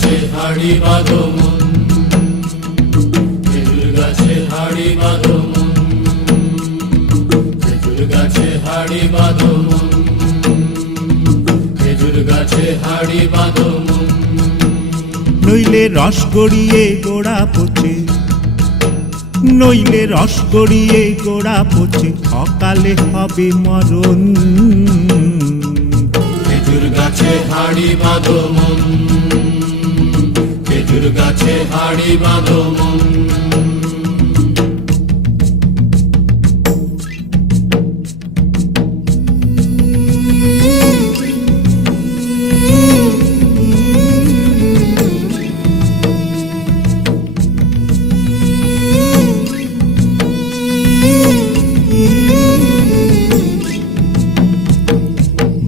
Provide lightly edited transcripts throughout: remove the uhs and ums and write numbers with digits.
গাছে হাড়ি বাঁধো মন, খেজুর গাছে হাড়ি বাঁধো মন, খেজুর গাছে হাড়ি বাঁধো মন, খেজুর গাছে হাড়ি বাঁধো মন। নইলে রস গড়িয়ে গোড়া পচে, নইলে রস গড়িয়ে গোড়া পচে, অকালে হবে মরণ। খেজুর গাছে হাড়ি বাঁধো মন, খেজুর গাছে হাড়ি বাঁধো মন।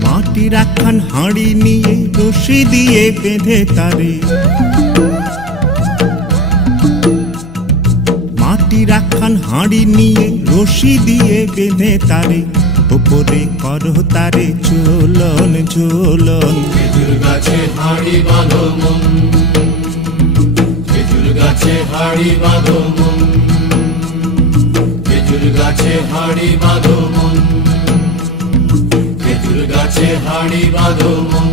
মাটির একখান হাঁড়ি নিয়ে রশি দিয়ে বেঁধে তারে, মাটির একখান হাঁড়ি নিয়ে রশি দিয়ে বেঁধে তারে, উপরে করো তারে ঝোলন ঝোলন। খেজুর গাছে হাড়ি বাঁধো মন, খেজুর গাছে হাড়ি বাঁধো মন, খেজুর গাছে হাড়ি বাঁধো মন, খেজুর গাছে হাড়ি বাঁধো মন।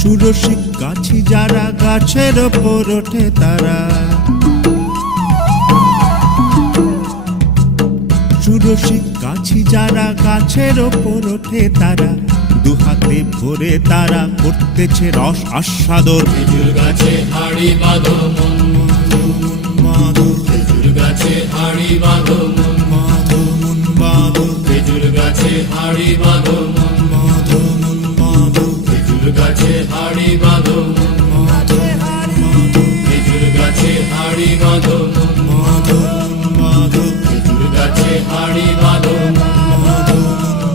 সুরসিক গাছি যারা গাছের ওপর ওঠে তারা, সুরসিক গাছি যারা গাছের ওপর ওঠে তারা, দুহাতে ভরে তারা করতেছে রস আস্বাদন। খেজুর গাছে হাড়ি বাঁধো মন, বাঁধো খেজুর গাছে হাড়ি বাঁধো মন, বাঁধো মন বাঁধো, খেজুর গাছে হাড়ি বাঁধো মন, বাঁধো মন বাঁধো, খেজুর গাছে হাড়ি বাঁধো মন, বাঁধো বাঁধো, খেজুর গাছে হাড়ি বাঁধো মন, বাঁধো বাঁধো, খেজুর গাছে হাড়ি বাঁধো মন, বাঁধো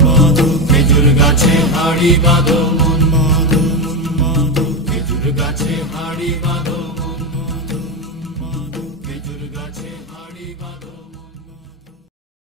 বাঁধো, খেজুর গাছে হাড়ি বাঁধো মন, বাঁধো মন বাঁধো, খেজুর গাছে হাড়ি বাঁধো মন, খেজুর গাছে হাড়ি বাঁধো।